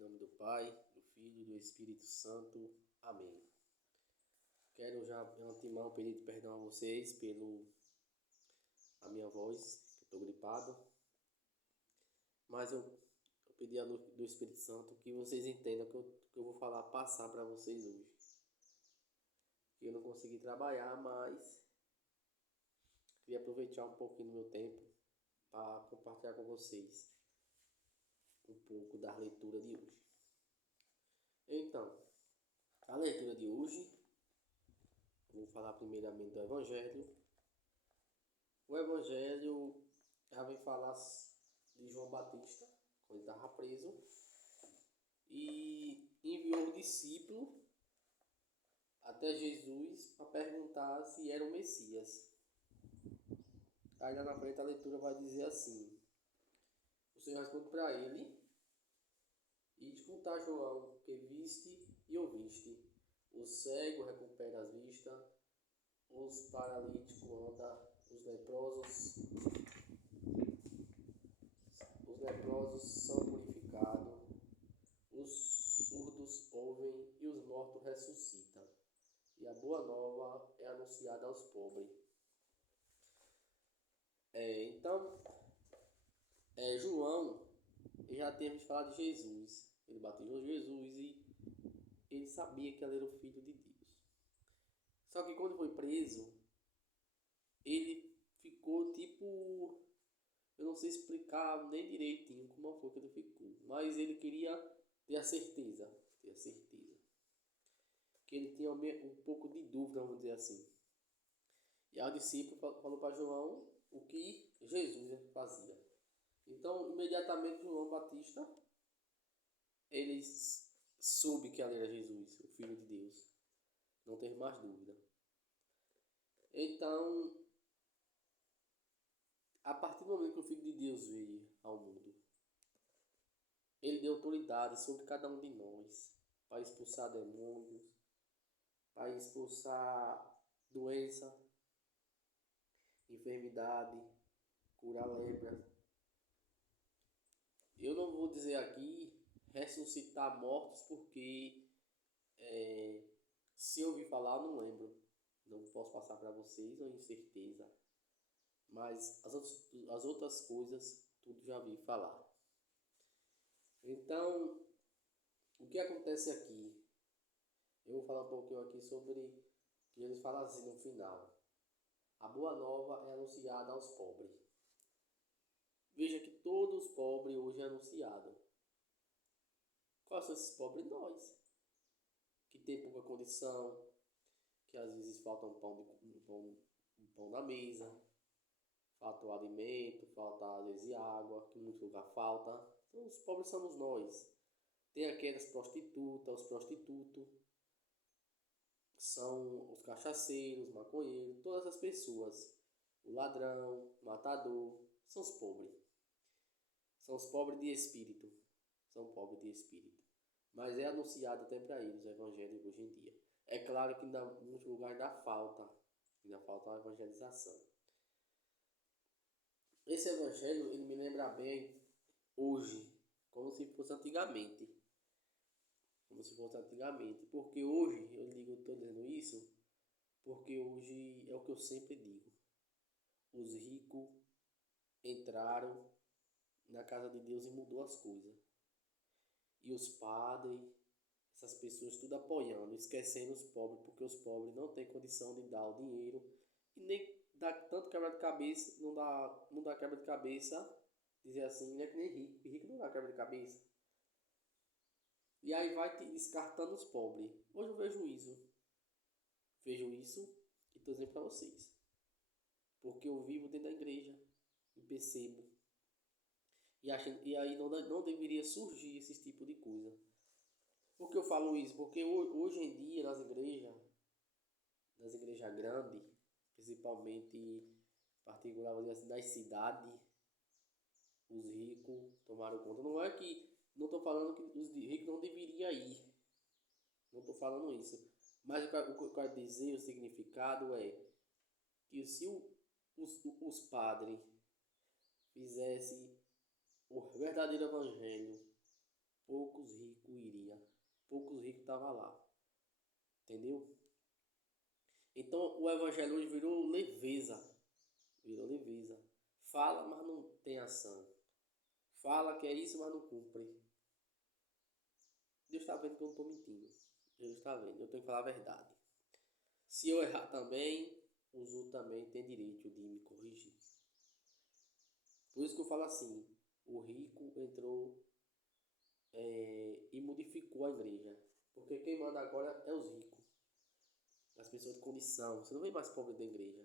nome do Pai, do Filho e do Espírito Santo. Amém. Quero já de antemão pedir perdão a vocês pelo a minha voz, que eu estou gripado. Mas eu pedi a luz do Espírito Santo que vocês entendam que eu vou falar, passar para vocês hoje. Que eu não consegui trabalhar, mas queria aproveitar um pouquinho do meu tempo para compartilhar com vocês um pouco da leitura de hoje. Então, a leitura de hoje, vou falar primeiramente do Evangelho. O Evangelho já vem falar de João Batista, quando ele estava preso, e enviou o discípulo até Jesus para perguntar se era o Messias. Aí lá na frente a leitura vai dizer assim: o Senhor responde para ele: "Ide contar, João, que viste e ouviste. O cego recupera as vistas, os paralíticos andam, os leprosos são purificados, os surdos ouvem e os mortos ressuscitam. E a boa nova é anunciada aos pobres." João já tínhamos falado de Jesus. Ele batizou Jesus e ele sabia que ele era o Filho de Deus. Só que quando foi preso, ele ficou tipo... Eu não sei explicar nem direitinho como foi que ele ficou. Mas ele queria ter a certeza. Que ele tinha um pouco de dúvida, vamos dizer assim. E aí o discípulo falou para João o que Jesus fazia. Então, imediatamente, João Batista, ele soube que ele era Jesus, o Filho de Deus. Não teve mais dúvida. Então, a partir do momento que o Filho de Deus veio ao mundo, ele deu autoridade sobre cada um de nós para expulsar demônios, para expulsar doença, enfermidade, curar lepra. Eu não vou dizer aqui ressuscitar mortos, porque se eu ouvir falar, eu não lembro. Não posso passar para vocês, não tenho certeza. Mas as outras coisas, tudo já vi falar. Então, o que acontece aqui? Eu vou falar um pouquinho aqui sobre que eles falam assim no final: a boa nova é anunciada aos pobres. Veja que todos os pobres hoje é anunciado. Quais são esses pobres? Nós, que tem pouca condição, que às vezes falta um pão na mesa, falta o alimento, falta às vezes água, que em muito lugar falta. Então os pobres somos nós. Tem aquelas prostitutas, os prostitutos, são os cachaceiros, maconheiros, todas as pessoas. O ladrão, o matador, são os pobres. São os pobres de espírito. São pobres de espírito. Mas é anunciado até para eles o evangelho hoje em dia. É claro que em muitos lugares ainda falta a evangelização. Esse evangelho, ele me lembra bem hoje, como se fosse antigamente. Porque hoje, estou dizendo isso, porque hoje é o que eu sempre digo. Os ricos entraram na casa de Deus e mudou as coisas. E os padres, essas pessoas tudo apoiando, esquecendo os pobres, porque os pobres não têm condição de dar o dinheiro e nem dá tanto quebra de cabeça, não dá quebra de cabeça, dizer assim, não é que nem rico, rico não dá quebra de cabeça. E aí vai descartando os pobres. Hoje eu vejo isso e estou dizendo para vocês, porque eu vivo dentro da igreja e percebo. E aí não deveria surgir esse tipo de coisa. Por que eu falo isso? Porque hoje em dia nas igrejas grandes, principalmente particular, assim, das cidades, os ricos tomaram conta. Não é que... Não estou falando que os ricos não deveriam ir. Não estou falando isso. Mas o que eu quero dizer, o significado é que se os padres fizessem o verdadeiro evangelho, poucos estava lá. Entendeu? Então o evangelho hoje virou leveza. Virou leveza. Fala, mas não tem ação. Fala que é isso, mas não cumpre. Deus está vendo que eu não estou mentindo. Deus está vendo. Eu tenho que falar a verdade. Se eu errar também, os outros também têm direito de me corrigir. Por isso que eu falo assim, o rico entrou e modificou a igreja. Porque quem manda agora é os ricos. As pessoas de condição. Você não vê mais pobre da igreja.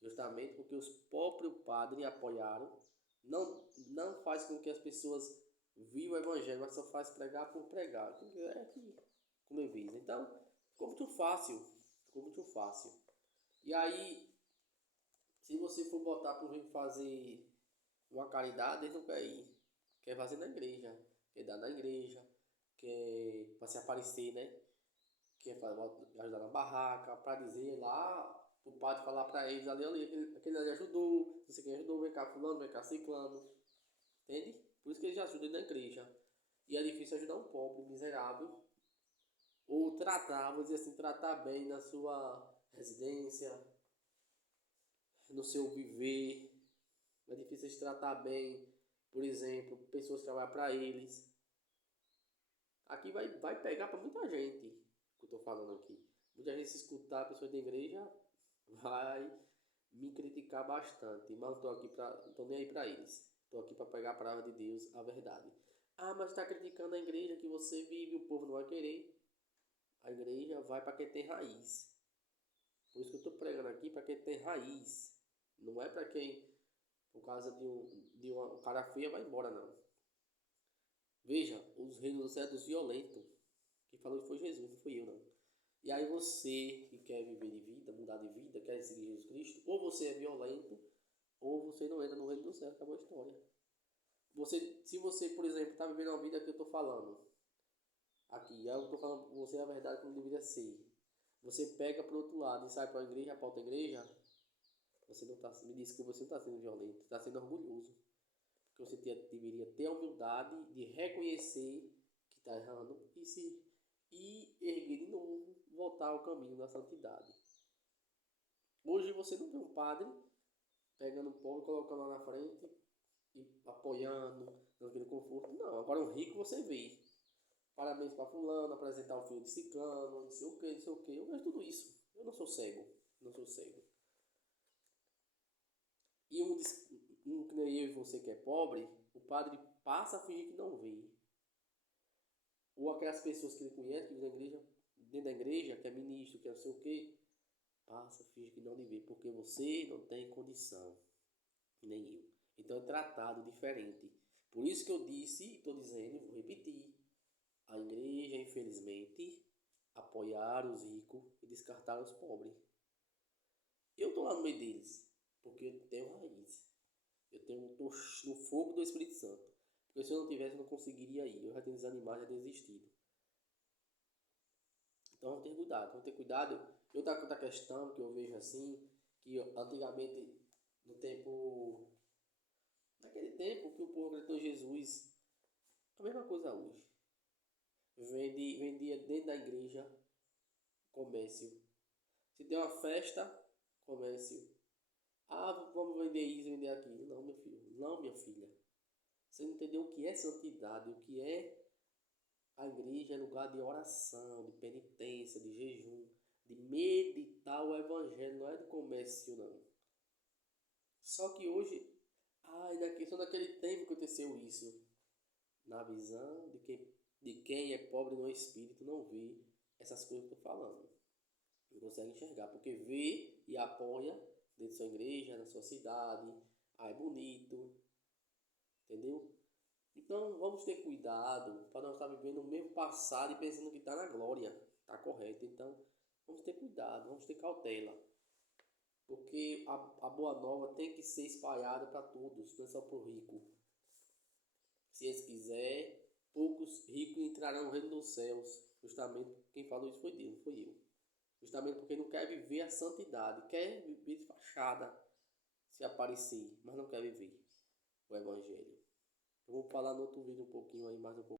Justamente porque os próprios padres apoiaram. Não faz com que as pessoas vivam o evangelho, mas só faz pregar por pregar. É que, como eu fiz. Então, ficou muito fácil. Ficou muito fácil. E aí, se você for botar para o rico fazer uma caridade, ele não quer ir. Quer fazer na igreja. Quer dar na igreja. Quer para se aparecer, né? Quer ajudar na barraca. Para dizer lá, o padre falar para eles ali, aquele ali ajudou. Se você quer ajudou, vem cá fulano, vem cá ciclano. Entende? Por isso que eles ajudam na igreja. E é difícil ajudar um pobre, miserável. Ou tratar, vou dizer assim, tratar bem na sua residência, no seu viver. É difícil de tratar bem, por exemplo, pessoas que trabalham para eles. Aqui vai pegar para muita gente, que eu estou falando aqui. Muita gente se escutar pessoas da igreja vai me criticar bastante, mas não estou nem aí para eles. Estou aqui para pegar a palavra de Deus, a verdade. Ah, mas está criticando a igreja que você vive, o povo não vai querer. A igreja vai para quem tem raiz. Por isso que eu estou pregando aqui para quem tem raiz. Não é para quem, por causa de uma cara feia, vai embora, não. Veja, os reinos do céu é dos violentos. Quem falou que foi Jesus, não fui eu, não. E aí você que quer viver de vida, mudar de vida, quer seguir Jesus Cristo, ou você é violento, ou você não entra no reino do céu, acabou a história. Se você, por exemplo, está vivendo uma vida que eu estou falando, aqui, eu estou falando com você a verdade como deveria ser. Você pega para o outro lado e sai para a igreja, para outra igreja, você não está, me desculpa, você não está sendo violento, está sendo orgulhoso. Porque você deveria ter a humildade de reconhecer que está errando e erguer de novo, voltar ao caminho da santidade. Hoje você não vê um padre pegando o povo, colocando lá na frente e apoiando, dando aquele conforto. Não, agora um rico você vê. Parabéns para fulano, apresentar o filho de ciclano, não sei o que, não sei o que. Eu vejo tudo isso. Eu não sou cego. Não sou cego. E que nem eu e você que é pobre, o padre passa a fingir que não vê. Ou aquelas pessoas que ele conhece, que vivem na igreja, dentro da igreja, que é ministro, que é não sei o que, passa, finge que não lhe vê, porque você não tem condição, nem eu. Então é tratado diferente. Por isso que eu disse, e estou dizendo, vou repetir, a igreja, infelizmente, apoiar os ricos e descartar os pobres. Eu estou lá no meio deles, porque eu tenho raiz. Estou no fogo do Espírito Santo. Porque se eu não tivesse, eu não conseguiria ir. Eu já tinha desanimado, já tinha desistido. Então vamos ter cuidado, vamos ter cuidado. Outra questão que eu vejo assim, que antigamente, naquele tempo que o povo acreditou em Jesus, a mesma coisa hoje. Vendia dentro da igreja, comércio. Se tem uma festa, comércio. Ah, vamos vender isso, vender aquilo. Não, meu filho, não, minha filha. Você não entendeu o que é santidade, o que é a igreja é lugar de oração, de penitência, de jejum, de meditar o evangelho, não é de comércio, não. Só que hoje, só naquele tempo aconteceu isso. Na visão de quem é pobre no espírito, não vê essas coisas que eu estou falando. Não consegue enxergar, porque vê e apoia dentro da sua igreja, na sua cidade. É bonito, entendeu? Então vamos ter cuidado para não estar vivendo o mesmo passado e pensando que está na glória, está correto. Então vamos ter cuidado, vamos ter cautela, porque a boa nova tem que ser espalhada para todos, não é só para o rico. Se eles quiserem, poucos ricos entrarão no reino dos céus. Justamente quem falou isso foi Deus, não foi eu. Justamente porque não quer viver a santidade, quer viver de fachada, se aparecer, mas não quer viver o evangelho. Eu vou falar no outro vídeo um pouquinho aí, mais um pouco.